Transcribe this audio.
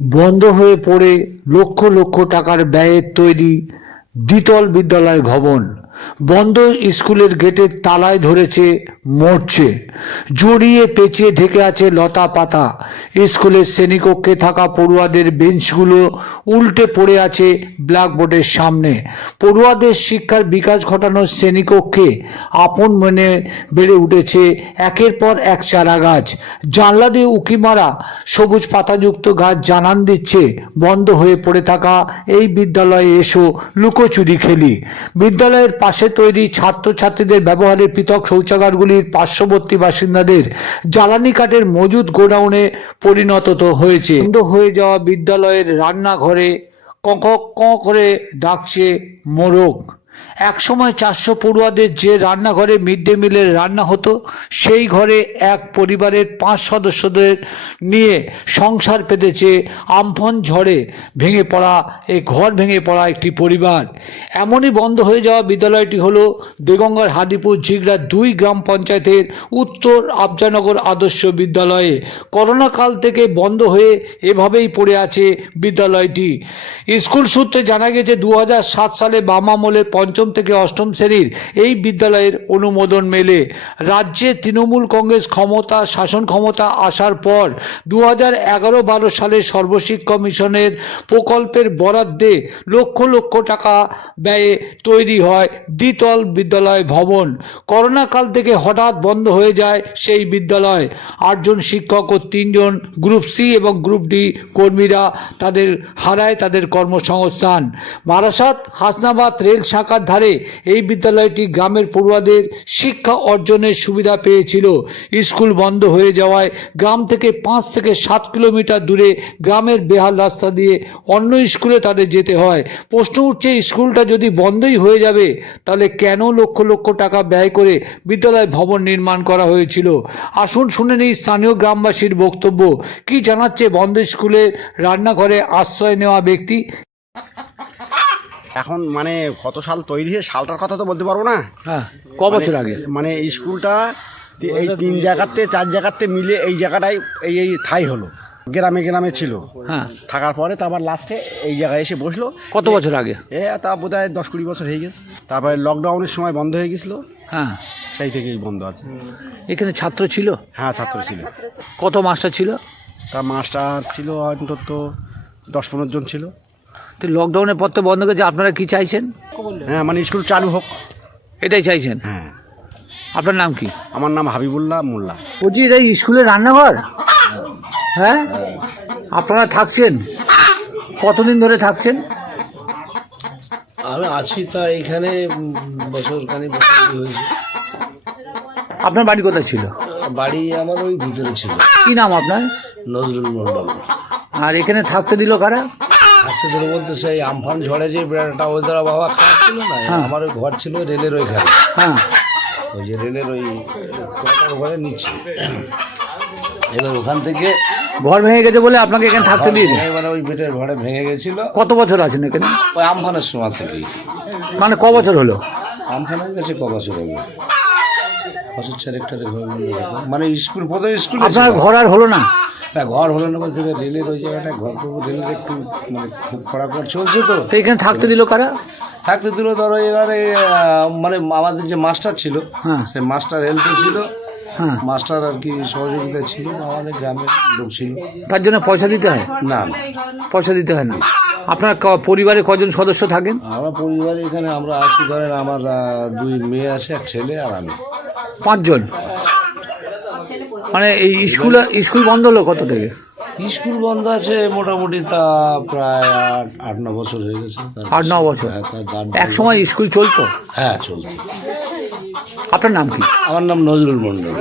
বন্ধ হয়ে পড়ে লক্ষ লক্ষ টাকার ব্যয়ে তৈরি দ্বিতল বিদ্যালয় ভবন বন্ধ। স্কুলের গেটের তালায় ধরেছে, মরছে, জড়িয়ে পেঁচিয়ে ঢেকে আছে লতা পাতা। স্কুলের শ্রেণীকক্ষে থাকা পড়ুয়াদের বেঞ্চগুলো উল্টে পড়ে আছে ব্ল্যাকবোর্ডের সামনে। পড়ুয়াদের শিক্ষার বিকাশ ঘটানোর শ্রেণীকক্ষে আপন মনে বেড়ে উঠেছে একের পর এক চারা গাছ। জানলা দিয়ে উঁকি মারা সবুজ পাতাযুক্ত গাছ জানান দিচ্ছে, বন্ধ হয়ে পড়ে থাকা এই বিদ্যালয়ে এসো, লুকোচুরি খেলি। বিদ্যালয়ের পাশে তৈরি ছাত্রছাত্রীদের ব্যবহারের পৃথক শৌচাগারগুলির পার্শ্ববর্তী বাসিন্দাদের জ্বালানি কাঠের মজুদ গোডাউনে পরিণত হয়েছে। বন্ধ হয়ে যাওয়া বিদ্যালয়ের রান্নাঘরে কক ক করে ডাকছে মোরগ। একসময় 400 পড়ুয়াদের যে রান্নাঘরে মিড ডে মিলের রান্না হতো, সেই ঘরে এক পরিবারের 5 সদস্যদের নিয়ে সংসার পেতেছে আমফান ঝড়ে ঘর ভেঙে পড়া একটি পরিবার। এমনই বন্ধ হয়ে যাওয়া বিদ্যালয়টি হলো দেগঙ্গার হাদিপুর ঝিগড়া 2 গ্রাম পঞ্চায়েতের উত্তর আফজানগর আদর্শ বিদ্যালয়ে। করোনা কাল থেকে বন্ধ হয়ে এভাবেই পড়ে আছে বিদ্যালয়টি। স্কুল সূত্রে জানা গেছে 2007 সালে বাম আমলে 5ম থেকে 8ম শ্রেণীর এই বিদ্যালয়ের অনুমোদন মেলে। রাজ্যে তৃণমূল কংগ্রেস শাসন ক্ষমতা আসার পর 2011-12 সালে সর্বশিক্ষা মিশনের প্রকল্পের বরাদ্দে লক্ষ লক্ষ টাকা ব্যয়ে তৈরি হয় দ্বিতল বিদ্যালয় ভবন। করোনা কাল থেকে হঠাৎ বন্ধ হয়ে যায় সেই বিদ্যালয়। 8 জন শিক্ষক ও 3 জন গ্রুপ সি এবং গ্রুপ ডি কর্মীরা হারায় তাদের কর্মসংস্থান। বারাসাত হাসনাবাদ রেল শাখার ধারে এই বিদ্যালয়টি গ্রামের পড়ুয়াদের শিক্ষা অর্জনের সুবিধা পেয়েছিল। স্কুল বন্ধ হয়ে যাওয়ায় গ্রাম থেকে 5 থেকে 7 কিলোমিটার দূরে গ্রামের বেহাল রাস্তা দিয়ে অন্য স্কুলে তাদের যেতে হয়। প্রশ্ন উঠছে, স্কুলটা যদি বন্ধই হয়ে যাবে তাহলে কেন লক্ষ লক্ষ টাকা ব্যয় করে বিদ্যালয় ভবন নির্মাণ করা হয়েছিল? আসুন শুনে নেই স্থানীয় গ্রামবাসীর বক্তব্য। কি জানাচ্ছে বন্ধ স্কুলের রান্নাঘরে আশ্রয় নেওয়া ব্যক্তি। এখন মানে কত সাল তৈরি হয়ে সালটার কথা তো বলতে পারবো না। হ্যাঁ, ক বছর আগে? মানে স্কুলটা এই 3 জায়গাতে 4 জায়গাতে মিলে এই জায়গাটাই এই ঠাই হলো। গ্রামে গ্রামে ছিল, হ্যাঁ, থাকার পরে তারপর লাস্টে এই জায়গায় এসে বসলো। কত বছর আগে? তা বোধ হয় 10-20 বছর হয়ে গেছে। তারপরে লকডাউনের সময় বন্ধ হয়ে গেছিলো, হ্যাঁ, সেই থেকেই বন্ধ আছে। এখানে ছাত্র ছিল? হ্যাঁ, ছাত্র ছিল। কত মাস্টার ছিল? তা মাস্টার ছিল অন্তত 10-15 জন ছিল। তো লকডাউনের পর তো বন্ধ করেছে, আপনারা কি চাইছেন? হ্যাঁ, মানে স্কুল চালু হোক, এটাই চাইছেন? হ্যাঁ। আপনার নাম কি? আমার নাম হাবিবুল্লাহ মোল্লা। বলছি, এটা স্কুলের রান্নাঘর? হ্যাঁ, আপনারা থাকছেন কতদিন ধরে থাকছেন? আমি আছি তা এখানে বছরখানিক হয়েছে। আপনার বাড়ি কোথায় ছিল? বাড়ি আমার ওই ভিতরে ছিল। কি নাম আপনার? নজরুল মন্ডল। আর এখানে থাকতে দিল কারা? থাকতে ধরে বলতে সেই আমফান ঝড়ে যে একটা ওয়েদার আবহাওয়া খারাপ ছিল না, আমার ওই ঘর ছিল রেলের ওইখানে। হ্যাঁ, ওই যে রেলের ওই কোয়ার্টার ঘরে নিচ্ছে, এবার ওখান থেকে ঘর ভেঙে গেছে বলে আপনাকে এখানে থাকতে দিয়েছে? মানে ওই বেটের ঘরে ভেঙে গেছিল। কত বছর আছেন এখানে? ওই আমফানের সময় থেকেই। মানে ক বছর হলো? আমফান হয়ে গেছে ক বছর হবে, বছর 4-1 মানে স্কুল প্রথম স্কুল। আপনার ঘর আর হলো না? না, ঘর হলো না বলতে রেলের ওই জায়গাটা ঘর করবো, রেলের একটু মানে খুব খরাখর চলছে তো। তো এখানে থাকতে দিল কারা? থাকতে দিল ধরো এবারে মানে আমাদের যে মাস্টার ছিল, হ্যাঁ, সে মাস্টার হেল্পে ছিল, হ্যাঁ, মাস্টার আর কি সহযোগিতা ছিল, আমাদের গ্রামের লোক ছিল। তার জন্য পয়সা দিতে হয়? না, পয়সা দিতে হয় না। আপনার পরিবারে কজন সদস্য থাকেন? আমরা পরিবারে এখানে আমরা আছি, ধরেন আমার 2 মেয়ে আছে, 1 ছেলে আর আমি, 5 জন। মানে এই স্কুল বন্ধ হলো কত থেকে? স্কুল বন্ধ আছে মোটামুটি তা প্রায় 8-9 বছর হয়ে গেছে। 8-9 বছর। হ্যাঁ, এক সময় স্কুল চলতো? হ্যাঁ, চলতো। আপনার নাম কি? আমার নাম নজরুল মন্ডল।